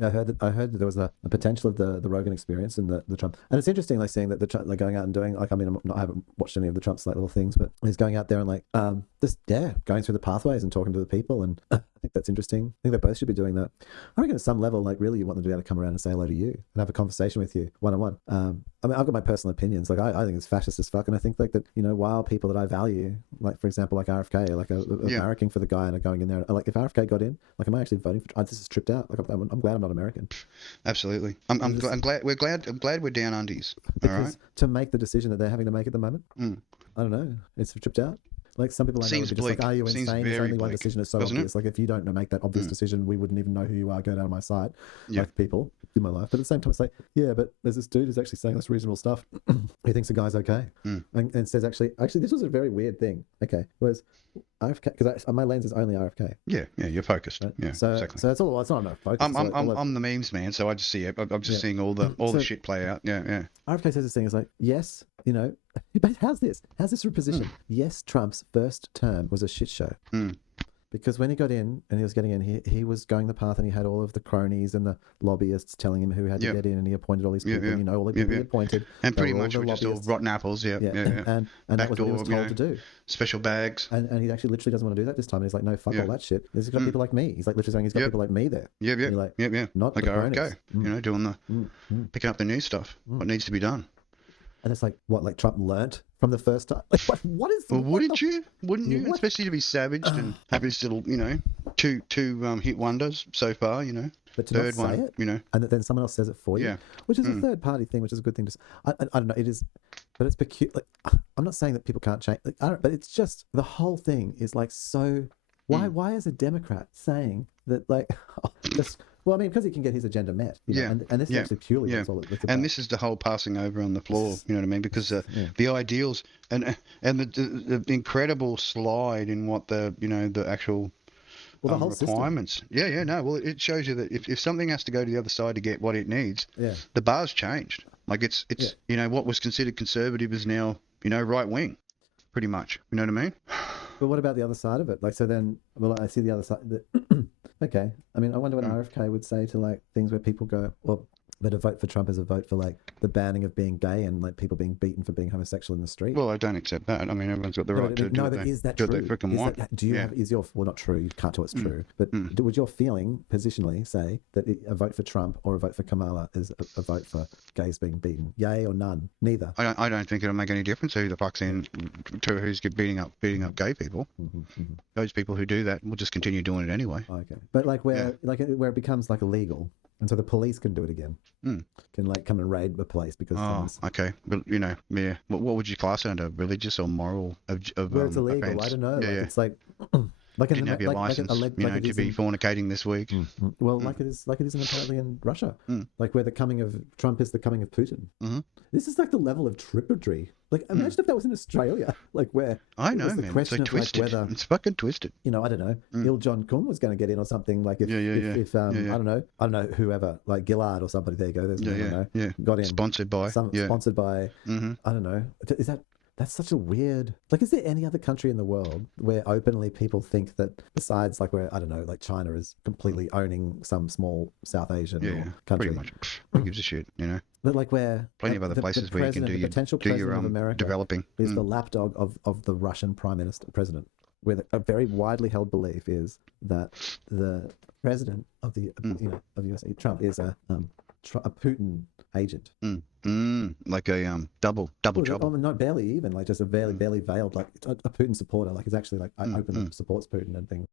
Yeah, I heard that there was a potential of the Rogan experience and the Trump, and it's interesting like seeing that the Trump like going out and doing like I mean I haven't watched any of the Trump's like little things, but he's going out there and like just going through the pathways and talking to the people, and I think that's interesting. I think they both should be doing that. I reckon at some level, like really, you want them to be able to come around and say hello to you and have a conversation with you one on one. I mean, I've got my personal opinions. Like I think it's fascist as fuck, and I think like that while people that I value, like for example, like RFK, like a barracking for the guy and are going in there, like if RFK got in, like am I actually voting for? This is tripped out. Like I'm glad I'm not American. Absolutely. I'm glad we're down undies. All right. To make the decision that they're having to make at the moment, Mm. I don't know. It's tripped out. Like some people I know would Seems be just like, bleak. "Are you Seems insane? There's very only one bleak, decision. It's so doesn't it? obvious. Like if you don't make that obvious decision, we wouldn't even know who you are. Go down on my side." Yeah. Like people in my life, but at the same time, it's like, yeah, but there's this dude who's actually saying this reasonable stuff. He thinks the guy's okay, and says actually, this was a very weird thing. Okay, was RFK because my lens is only RFK. Yeah, you're focused. Right? Yeah, so exactly. so that's all. It's not enough focus. I'm the memes man, so I just see it. I'm just seeing all the shit play out. Yeah. RFK says this thing is like, yes, but how's this position? Yes, Trump's first term was a shit show. Because when he got in and he was getting in, he was going the path and he had all of the cronies and the lobbyists telling him who had to get in, and he appointed all these people, and all the people he appointed. And pretty much were just all rotten apples, And that was what he was told to do. Special bags. And he actually literally doesn't want to do that this time. And he's like, no, fuck all that shit. He's got people like me. He's like literally saying he's got people like me there. Not like the RFK, cronies. doing the picking up the new stuff, what needs to be done. And it's like, what, like Trump learnt from the first time? Like, what is... Well, wouldn't you? Especially to be savaged and have this little, two hit wonders so far, But to third not say one, it, and then someone else says it for you, which is a third party thing, which is a good thing to... I don't know, it is... But it's peculiar. Like, I'm not saying that people can't change. Like, but it's just, the whole thing is like so... Why is a Democrat saying that, like, well, I mean, because he can get his agenda met, and this is actually purely that's all it's about. And this is the whole passing over on the floor, you know what I mean? Because the ideals and the incredible slide in what the actual the whole requirements. System. Well, it shows you that if something has to go to the other side to get what it needs, the bar's changed. Like it's what was considered conservative is now right wing, pretty much. You know what I mean? But what about the other side of it? Like, so then, well, I see the other side. Okay. I mean, I wonder what RFK would say to like things where people go, well, but a vote for Trump is a vote for like the banning of being gay and like people being beaten for being homosexual in the street. Well, I don't accept that. I mean, everyone's got the right to do what is that true? They freaking want. Do you have, is your, well, not true, you can't tell it's true, but would your feeling positionally say that a vote for Trump or a vote for Kamala is a vote for gays being beaten? Yay or none? Neither. I don't think it'll make any difference who the fuck's in to who's beating up gay people. Those people who do that will just continue doing it anyway. Okay. But like where it becomes like illegal, and so the police can do it again. Can like come and raid the place because. Okay. But what would you class it under? Religious or moral? Where it's illegal, offense? I don't know. It's like. Like didn't have your license, to be fornicating this week. Well, like it is apparently in Russia. Like where the coming of Trump is the coming of Putin. This is like the level of trippery. Like imagine if that was in Australia, like where I know, man. It's so twisted. Like whether, it's fucking twisted. I don't know. Il John Kun was going to get in or something. Like if I don't know whoever, like Gillard or somebody. There you go. There's got in. Sponsored by. Sponsored by. I don't know. Is that? That's such a weird... Like, is there any other country in the world where openly people think that, besides, like, where, I don't know, like China is completely owning some small South Asian country? Pretty much. Who gives a shit, But, like, where... Plenty of other places where you can do your America developing. Is the lapdog of the Russian president, where a very widely held belief is that the president of the, of USA, Trump, is a Putin agent. Like a double job. Not barely even, like just a barely veiled, like a Putin supporter, like is actually like openly supports Putin and things.